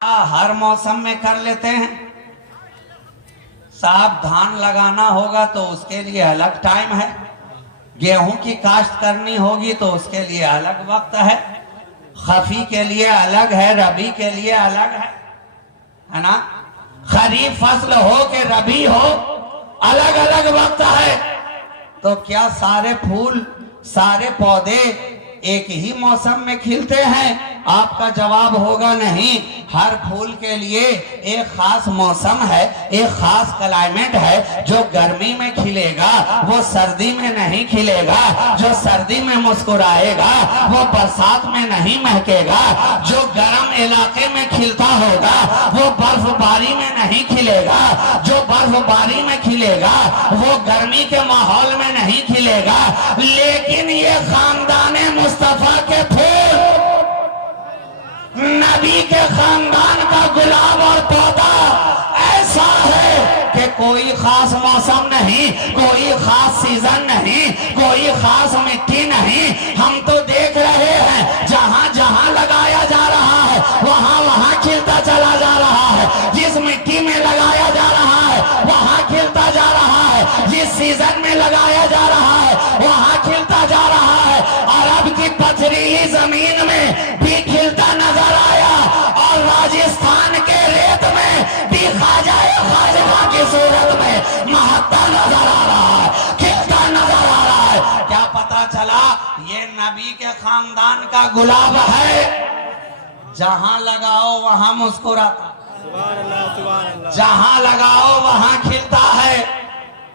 हर मौसम में कर लेते हैं साहब। धान लगाना होगा तो उसके लिए अलग टाइम है, गेहूं की काश्त करनी होगी तो उसके लिए अलग वक्त है, खफी के लिए अलग है, रबी के लिए अलग है ना। खरीफ फसल हो के रबी हो, अलग अलग वक्त है। तो क्या सारे फूल सारे पौधे एक ही मौसम में खिलते हैं? आपका जवाब होगा नहीं। हर फूल के लिए एक खास मौसम है, एक खास क्लाइमेट है। जो गर्मी में खिलेगा वो सर्दी में नहीं खिलेगा, जो सर्दी में मुस्कुराएगा वो बरसात में नहीं महकेगा, जो गर्म इलाके में खिलता होगा वो बर्फबारी में नहीं खिलेगा, जो बर्फबारी में खिलेगा वो गर्मी के माहौल में नहीं खिलेगा। लेकिन ये खानदाने मुस्तफा के फूल, नबी के खानदान का गुलाब और पौधा ऐसा है कि कोई खास मौसम नहीं, कोई खास सीजन नहीं, कोई खास मिट्टी नहीं। हम तो देख रहे हैं जहां जहां लगाया जा रहा है वहां वहां खिलता चला जा रहा है। जिस मिट्टी में लगाया जा रहा है वहां खिलता जा रहा है, जिस सीजन में लगाया जा रहा है वहां खिलता जा रहा है। अरब की पथरीली जमीन में भी खिलता नजर आया और राजस्थान के रेत में भी ख्वाजाए ख्वाजा की सूरत में महकता नजर आ रहा है, खिलता नजर आ रहा है। क्या पता चला? ये नबी के खानदान का गुलाब है। जहां लगाओ वहां मुस्कुराता, जहां लगाओ वहां खिलता है,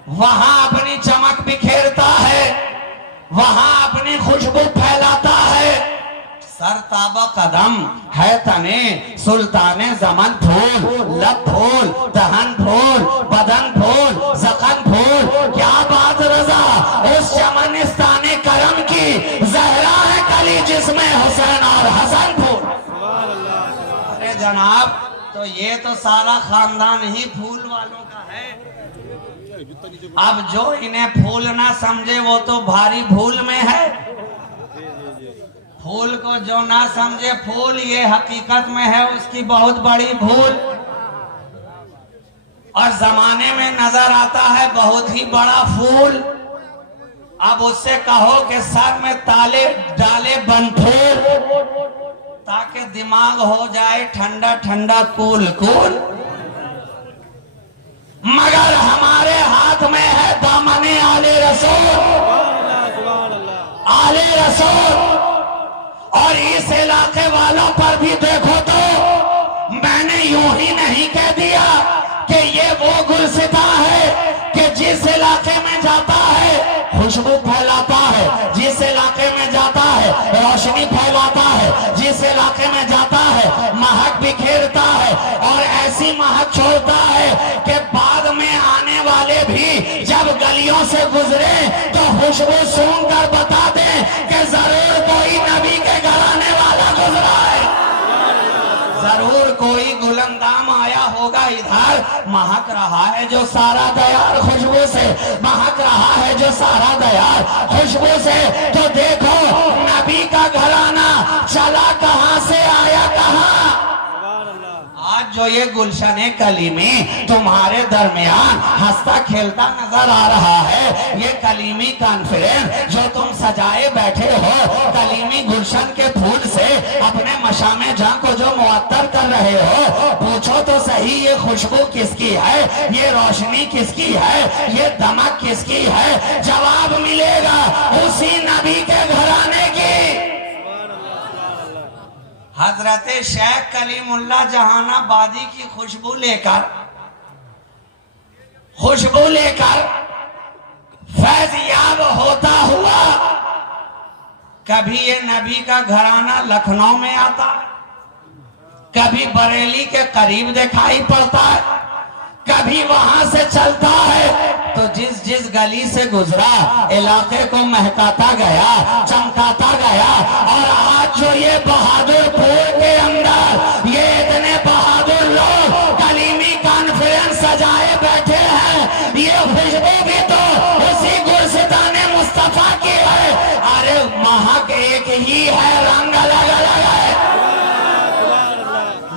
वहां अपनी चमक बिखेरता है, वहां अपनी खुशबू फैलाता है। सरताबा कदम है तने सुल्ताने जमन फूल, लब फूल, दहन फूल, बदन फूल, जखन फूल। क्या बात रजा उस चमनिस्ताने करम की, जहरा है कली जिसमें हुसैन और हसन फूल। अरे जनाब, तो ये तो सारा खानदान ही फूल वालों का है। अब जो इन्हें फूल ना समझे वो तो भारी भूल में है। फूल को जो ना समझे फूल ये हकीकत में है उसकी बहुत बड़ी भूल। और जमाने में नजर आता है बहुत ही बड़ा फूल। अब उससे कहो कि सर में ताले डाले बनफूल, ताकि दिमाग हो जाए ठंडा ठंडा कूल कूल। मगर हमारे हाथ में है दामने आले रसूल, आले रसूल। और इस इलाके वालों पर भी देखो तो मैंने यूं ही नहीं कह दिया कि ये वो गुलसिता है कि जिस इलाके में जाता है खुशबू फैलाता है, जिस इलाके में जाता है रोशनी फैलाता है, जिस इलाके में जाता है महक बिखेरता है। और ऐसी महक छोड़ता है कि बाद में आने वाले भी जब गलियों से गुजरे तो खुशबू सूंघ कर बता दें कि जरूर कोई नबी के घर आने वाला गुजरा है, जरूर कोई गुलंदाम आया होगा इधर। महक रहा है जो सारा दयार खुशबू से, महक रहा है जो सारा दयार खुशबू से। तो देखो नबी का घराना चला कहां से आया कहां। आज जो ये गुलशन कलीमी तुम्हारे दरमियान हंसता खेलता नजर आ रहा है, ये कलीमी कॉन्फ्रेंस जो तुम सजाए बैठे हो कलीमी गुलशन के फूल से अपने मशामे जहां को जो मुअत्तर कर रहे हो, पूछो तो सही ये खुशबू किसकी है, ये रोशनी किसकी है, ये दमक किसकी है? जवाब मिलेगा उसी नबी के घराने की। हजरत शेख कलीमुल्लाह जहानाबादी की खुशबू लेकर फैज़याब होता हुआ कभी ये नबी का घराना लखनऊ में आता है, कभी बरेली के करीब दिखाई पड़ता है, कभी वहां से चलता है तो जिस जिस गली से गुजरा इलाके को महकाता गया, चमकाता गया। और आज जो ये बहादुरपुर के अंदर ये इतने बहादुर लोग कलीमी कॉन्फ्रेंस सजाए बैठे हैं, ये खुशबू भी तो उसी गुलसिताने मुस्तफा की है। अरे महक एक ही है, रंग अलग अलग है।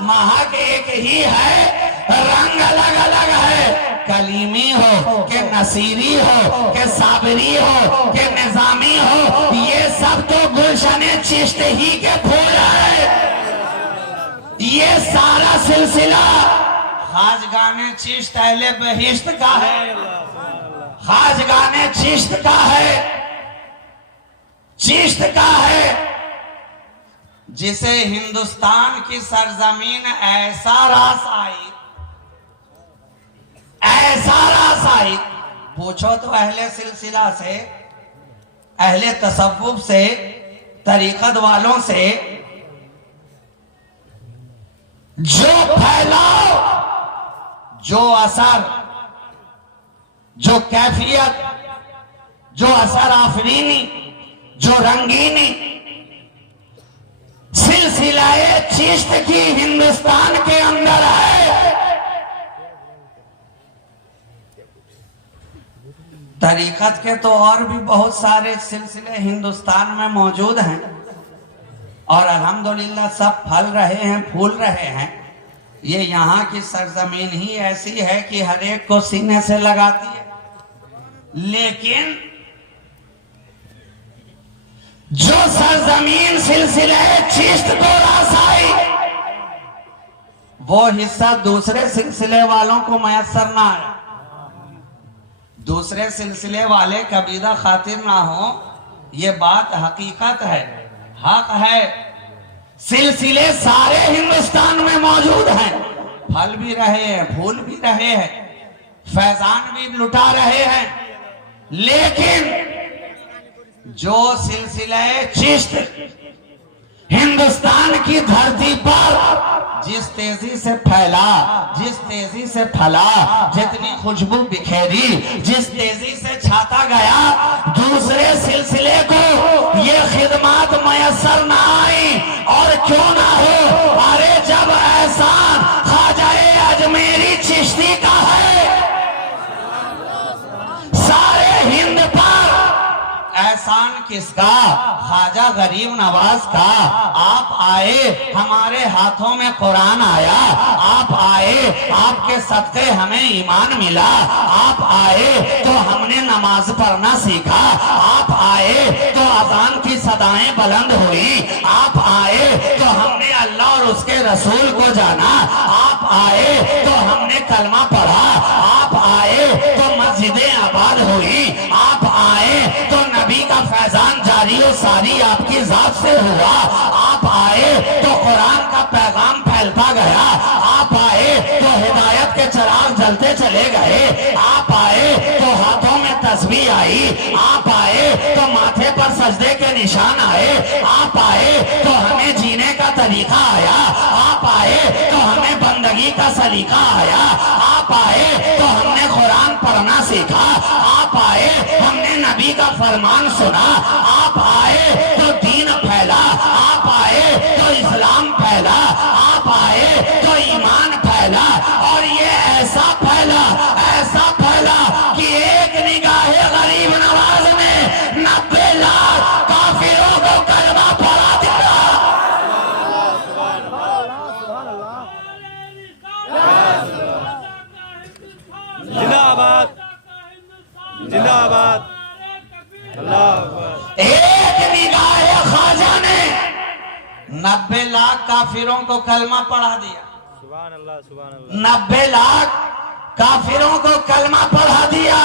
महक हक एक ही है, रंग अलग अलग है। कलीमी हो कि नसीरी हो कि साबरी हो कि निजामी हो, ये सब तो गुलशने चिश्त ही के फूल है। ये सारा सिलसिला खाजगाने चिश्त अहले बहिश्त का है, खाजगाने चिश्त का है, चिश्त का है, जिसे हिंदुस्तान की सरजमीन ऐसा रासाई, ऐसा रासाई, पूछो तो अहले सिलसिला से, अहले तसव्वुफ से, तरीकत वालों से, जो फैलाव, जो असर, जो कैफियत, जो असर आफरीनी, जो रंगीनी सिलसिलाए चिश्त की हिंदुस्तान के अंदर है। तरीकत के तो और भी बहुत सारे सिलसिले हिंदुस्तान में मौजूद हैं और अल्हम्दुलिल्लाह सब फल रहे हैं, फूल रहे हैं। ये यहाँ की सरजमीन ही ऐसी है कि हर एक को सीने से लगाती है। लेकिन जो सरजमीन सिलसिले चिश्त को रासाई, वो हिस्सा दूसरे सिलसिले वालों को मयसर ना है। दूसरे सिलसिले वाले कबीदा खातिर ना हो, ये बात हकीकत है, हक है। सिलसिले सारे हिंदुस्तान में मौजूद हैं, फल भी रहे हैं, फूल भी रहे हैं, फैजान भी लुटा रहे हैं। लेकिन जो सिलसिले चिश्त हिंदुस्तान की धरती पर जिस तेजी से फैला, जिस तेजी से फैला, जितनी खुशबू बिखेरी, जिस तेजी से छाता गया, दूसरे सिलसिले को ये खिदमत मयसर ना आई। और क्यों ना हो, अरे जब एहसान ख्वाजाए अजमेरी चिश्ती का है, सारे हिंद पर एहसान किसका? ख्वाजा गरीब नवाज का। आप आए, हमारे हाथों में कुरान आया, आप आए, आपके सदके हमें ईमान मिला, आप आए तो हमने नमाज पढ़ना सीखा, आप आए तो अज़ान की सदाएं बुलंद हुई, आप आए तो हमने अल्लाह और उसके रसूल को जाना, आप आए तो हमने कलमा पढ़ा, आप आए तो मस्जिदें आबाद हुई, आप आए तो नबी का फैजान जारी और सारी आपकी जात से हुआ, आप आए तो कुरान का पैगाम फैलता गया, आप आए तो हिदायत के चिराग जलते चले गए, आप आए तो हाथों में तस्बीह आई, आप आए तो माथे पर सजदे के निशान आए, आप आए तो हमें जीने का तरीका आया, आप आए तो हमें बंदगी का सलीका आया, आप आए तो हमने कुरान पढ़ना सीखा, आप आए हमने नबी का फरमान सुना, आप आए तो दीन फैला, आप आए तो इस्लाम फैला, आप आए तो ईमान फैला। और ये ऐसा फैला, ऐसा फैला कि एक निगाहे गरीब नवाज ने 90 लाख काफिरों को कलमा पढ़ा दिया। जिंदाबाद, जिंदाबाद। एक निगाहे ख्वाजा ने 90 लाख काफिरों को कलमा पढ़ा दिया। सुभान अल्लाह, सुभान अल्लाह। 90 लाख काफिरों को कलमा पढ़ा दिया।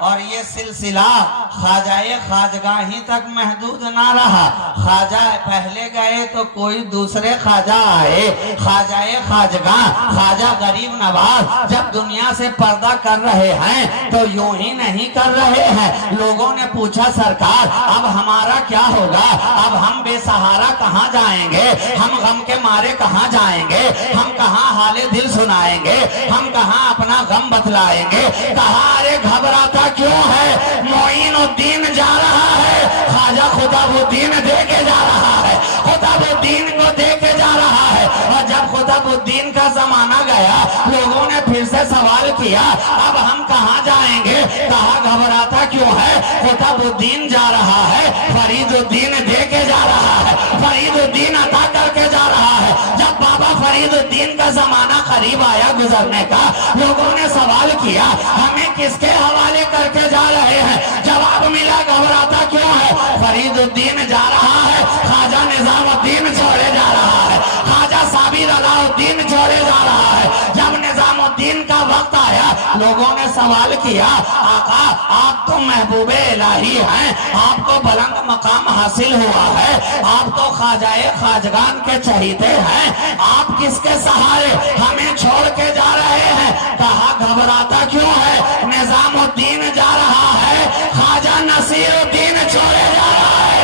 और ये सिलसिला ख्वाजाए खाजगाही तक महदूद ना रहा। ख्वाजा पहले गए तो कोई दूसरे ख्वाजा आए, ख्वाजाए खाजगा, ख्वाजा गरीब नवाज जब दुनिया से पर्दा कर रहे हैं तो यूं ही नहीं कर रहे हैं। लोगों ने पूछा सरकार अब हमारा क्या होगा, अब हम बेसहारा कहाँ जाएंगे, हम गम के मारे कहाँ जाएंगे, हम कहाँ हाले दिल सुनाएंगे, हम कहाँ अपना गम बतलाएंगे। कहा अरे घबराता क्यों है, मोइनुद्दीन जा रहा है, ख्वाजा खुताबुद्दीन दे के जा रहा है, खुताबुद्दीन को दे के जा रहा है। और जब खुताबुद्दीन का जमाना गया लोगों ने फिर से सवाल किया अब हम कहाँ जाएंगे? कहा घबराता क्यों है? कुतुबुद्दीन जा रहा है, फरीदुद्दीन दे के जा रहा है, फरीदुद्दीन अता करके जा रहा है। जब बाबा फरीदुद्दीन का जमाना करीब आया गुजरने का, लोगों ने सवाल किया हमें किसके हवाले करके जा रहे हैं? जवाब मिला घबराता क्यों है? फरीदुद्दीन जा रहा है, ख्वाजा निजामुद्दीन छोड़े जा रहा है, ख्वाजा साबिर अलाउद्दीन छोड़े जा रहा है। जब निजामुद्दीन का वक्त आया, लोगों ने सवाल किया आका आप तो महबूबे इलाही हैं, आपको बुलंद मकाम हासिल हुआ है, आप तो ख्वाजाए खाजगान के चहीते हैं, आप किसके सहारे हमें छोड़ के जा रहे हैं? कहा घबराता क्यों है? निजामुद्दीन जा रहा है, ख्वाजा नसीरुद्दीन छोड़े जा रहा है,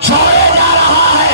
छोड़े जा रहा है,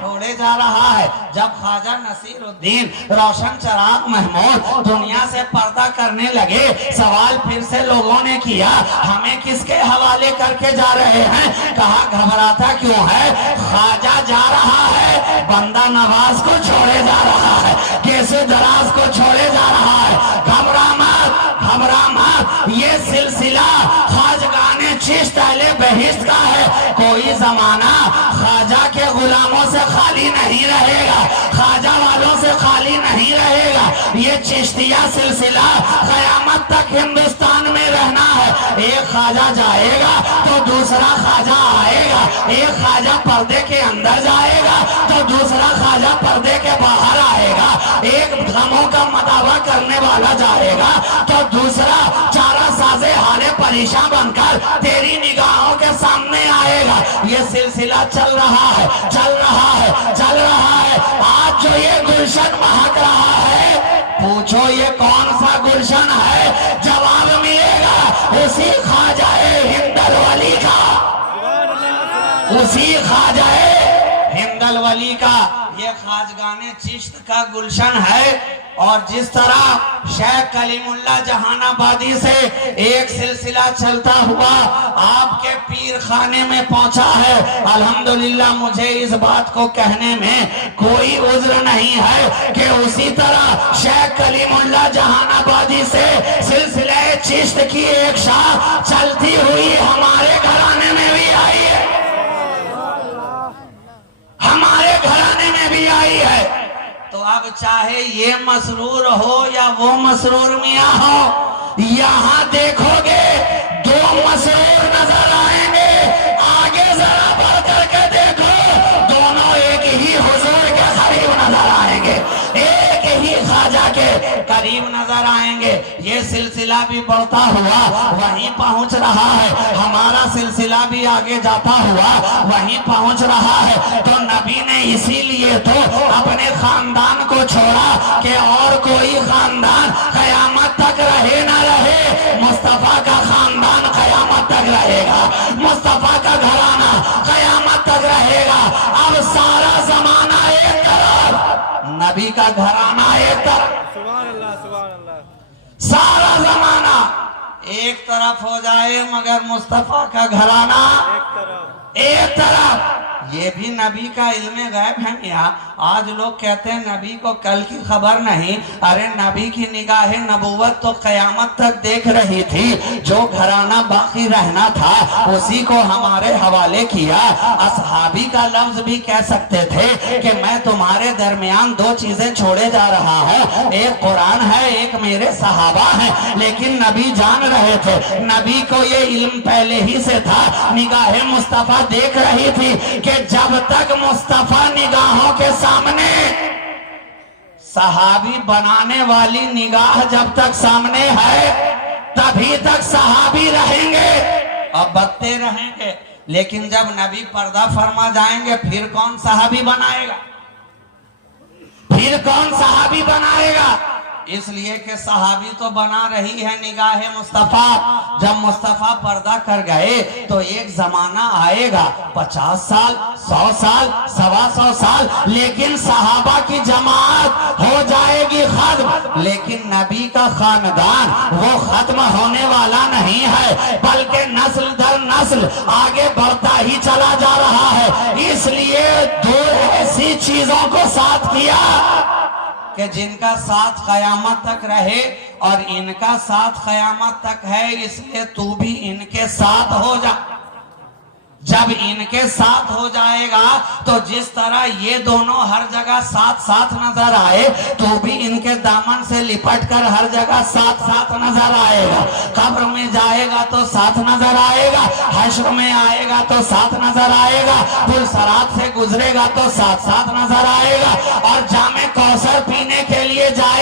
छोड़े जा रहा है। जब ख्वाजा नसीरुद्दीन रोशन चिराग महमूद दुनिया से पर्दा करने लगे, सवाल फिर से लोगों ने किया हमें किसके हवाले करके जा रहे हैं? कहा घबराता क्यों है? ख्वाजा जा रहा है, बंदा नवाज को छोड़े जा रहा है, केसु दराज को छोड़े जा रहा है। घबरा मत, घबरा मत, ये सिलसिला ख्वाजगाने चिश्त अहले बहिश्त का है। कोई जमाना ख्वाजा के गुलामों से खाली नहीं रहेगा, ख्वाजा वालों से खाली नहीं रहेगा। ये चिश्तिया सिलसिला कयामत तक हिंदुस्तान में रहना है। एक ख्वाजा जाएगा तो दूसरा ख्वाजा आएगा, एक ख्वाजा पर्दे के अंदर जाएगा तो दूसरा ख्वाजा पर्दे के बाहर आएगा, एक गमों का मदावा करने वाला जाएगा तो दूसरा चारा साजे हाले परेशान बनकर तेरी निगाहों के सामने आएगा। ये सिलसिला चल रहा है, चल रहा है, चल रहा है। आज जो ये गुलशन महक रहा है, पूछो ये कौन सा गुलशन है? जवाब मिलेगा उसी ख्वाजाए हिंदल वली का, उसी ख्वाजाए हिंदल वली का। ये खाजगाने चिश्त का गुलशन है। और जिस तरह शेख कलीमुल्लाह जहानाबादी से एक सिलसिला चलता हुआ आपके पीर खाने में पहुंचा है, अल्हम्दुलिल्लाह मुझे इस बात को कहने में कोई उज्र नहीं है कि उसी तरह शेख कलीमुल्लाह जहानाबादी से सिलसिला चिश्त की एक शाख चलती हुई हमारे घराने में भी आई है, हमारे घराने में भी आई है। तो अब चाहे ये मसरूर हो या वो मसरूर मियाँ हो, यहाँ देखोगे दो मसरूर नजर आएंगे। आगे जरा बढ़ करके देखो, दोनों एक ही हुजूर के करीब नजर आएंगे, एक ही ख्वाजा के करीब नजर आएंगे। ये सिलसिला भी बढ़ता हुआ वहीं पहुंच रहा है, हमारा सिलसिला भी आगे जाता हुआ वहीं पहुंच रहा है। तो नबी ने इसीलिए तो अपने खानदान को छोड़ा कि और कोई खानदान कयामत तक रहे ना रहे, मुस्तफा का खानदान कयामत तक रहेगा, मुस्तफा का घराना कयामत तक रहेगा। अब सारा जमाना एक तरफ, नबी का घराना एक तरफ, सुभान अल्लाह, सुभान अल्लाह। सारा जमाना एक तरफ हो जाए मगर मुस्तफा का घराना एक तरफ, एक तरफ। ये भी नबी का इल्मे गैब है मियाँ। आज लोग कहते हैं नबी को कल की खबर नहीं। अरे नबी की निगाहे नबूवत तो कयामत तक देख रही थी, जो घराना बाकी रहना था उसी को हमारे हवाले किया। असहाबी का लफ्ज भी कह सकते थे कि मैं तुम्हारे दरमियान दो चीजें छोड़े जा रहा हूँ, एक कुरान है, एक मेरे सहाबा है। लेकिन नबी जान रहे थे, नबी को ये इल्म पहले ही से था, निगाहे मुस्तफा देख रही थी कि जब तक मुस्तफा निगाहों के सामने, सहाबी बनाने वाली निगाह जब तक सामने है तभी तक सहाबी रहेंगे और बदते रहेंगे। लेकिन जब नबी पर्दा फरमा जाएंगे फिर कौन सहाबी बनाएगा, फिर कौन सहाबी बनाएगा? इसलिए कि सहाबी तो बना रही है निगाहे मुस्तफा। जब मुस्तफा पर्दा कर गए तो एक जमाना आएगा 50 साल, 100 साल, 125 साल, लेकिन सहाबा की जमात हो जाएगी खत्म। लेकिन नबी का खानदान वो खत्म होने वाला नहीं है, बल्कि नस्ल दर नस्ल आगे बढ़ता ही चला जा रहा है। इसलिए दो ऐसी चीजों को साथ किया कि जिनका साथ कयामत तक रहे, और इनका साथ कयामत तक है, इसलिए तू भी इनके साथ हो जा। जब इनके साथ हो जाएगा तो जिस तरह ये दोनों हर जगह साथ साथ नजर आए, तो भी इनके दामन से लिपट कर हर जगह साथ साथ नजर आएगा। कब्र में जाएगा तो साथ नजर आएगा, हश्र में आएगा तो साथ नजर आएगा, पुल सरात से गुजरेगा तो साथ साथ नजर आएगा, और जामे कौसर पीने के लिए जाए